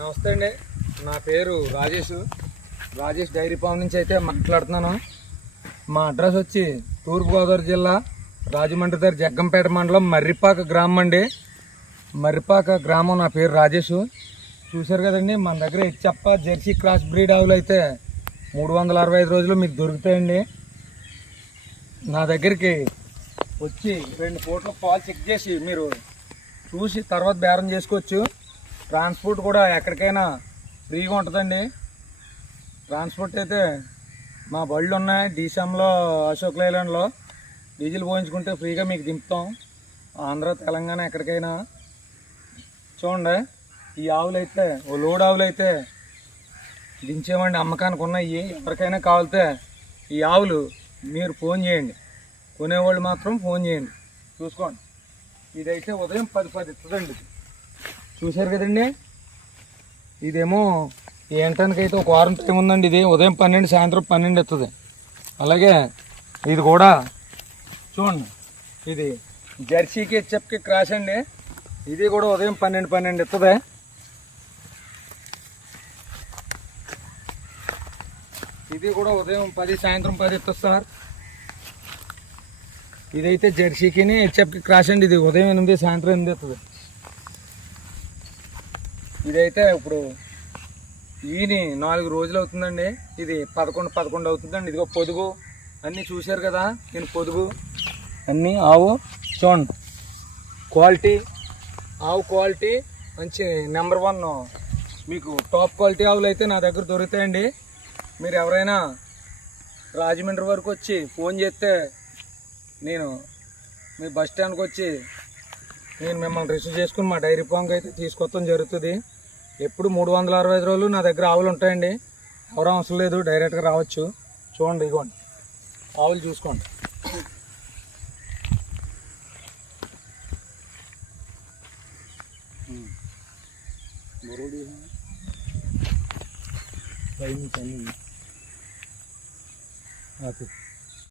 నమస్తే అండి. నా పేరు రాజేష్. రాజేష్ డైరీ ఫామ్ నుంచి అయితే మాట్లాడుతున్నాను. మా అడ్రస్ వచ్చి తూర్పుగోదావరి జిల్లా రాజమండ్రి దగ్గర జగ్గంపేట మండలం మర్రిపాక గ్రామం అండి. మర్రిపాక గ్రామం నా పేరు రాజేష్. చూశారు కదండి మన దగ్గర హెచ్చప్ప జెర్సీ క్రాస్ బ్రీడ్ ఆవులు అయితే మూడు వందల అరవై ఐదు రోజులు మీకు దొరుకుతాయండి. నా దగ్గరికి వచ్చి రెండు కోట్ల పాలు చెక్ చేసి మీరు చూసి తర్వాత బేరం చేసుకోవచ్చు. ట్రాన్స్పోర్ట్ కూడా ఎక్కడికైనా ఫ్రీగా ఉంటుందండి. ట్రాన్స్పోర్ట్ అయితే మా బళ్ళు ఉన్నాయి డీసీఎంలో అశోక్ లైలాండ్లో డీజిల్ పోయించుకుంటే ఫ్రీగా మీకు దింపుతాం. ఆంధ్ర తెలంగాణ ఎక్కడికైనా. చూడండి ఈ ఆవులైతే ఓ లోడ్ ఆవులైతే దించేమండి అమ్మకానికి ఉన్నాయి. ఎవరికైనా కావాలితే ఈ ఆవులు మీరు ఫోన్ చేయండి. కొనేవాళ్ళు మాత్రం ఫోన్ చేయండి. చూసుకోండి. ఇదైతే ఉదయం పది పది ఇస్తుందండి చూశారు కదండి? ఇదేమో ఏంటనికైతే ఒక వారం టైం ఉందండి ఇది. ఉదయం పన్నెండు సాయంత్రం పన్నెండు ఎత్తుంది. అలాగే ఇది కూడా చూడండి. ఇది జెర్సీకి హెచ్ఎఫ్కి క్రాష్ అండి. ఇది కూడా ఉదయం పన్నెండు పన్నెండు ఎత్తుంది. ఇది కూడా ఉదయం పది సాయంత్రం పది ఎత్తుంది సార్. ఇదైతే జెర్సీకిని హెచ్ఎఫ్కి క్రాష్ అండి. ఇది ఉదయం ఎనిమిది సాయంత్రం ఎనిమిది ఎత్తుంది. ఇదైతే ఇప్పుడు ఈని నాలుగు రోజులు అవుతుందండి. ఇది పదకొండు పదకొండు అవుతుందండి. ఇదిగో పొదుగు. అన్నీ చూశారు కదా? నేను పొదుగు. అన్నీ ఆవు చూడండి. క్వాలిటీ ఆవు క్వాలిటీ మంచి నెంబర్ వన్. మీకు టాప్ క్వాలిటీ ఆవులు అయితే నా దగ్గర దొరుకుతాయండి. మీరు ఎవరైనా రాజమండ్రి వరకు వచ్చి ఫోన్ చేస్తే నేను మీ బస్ స్టాండ్కి వచ్చి నేను మిమ్మల్ని రిసీవ్ చేసుకుని మా డైరీ ఫామ్కి అయితే తీసుకొస్తాం జరుగుతుంది. ఎప్పుడు మూడు వందల అరవై ఐదు రోజులు నా దగ్గర ఆవులు ఉంటాయండి. ఎవరు అవసరం లేదు డైరెక్ట్గా రావచ్చు. చూడండి ఇగోండి. ఆవులు చూసుకోండి. ఆపు.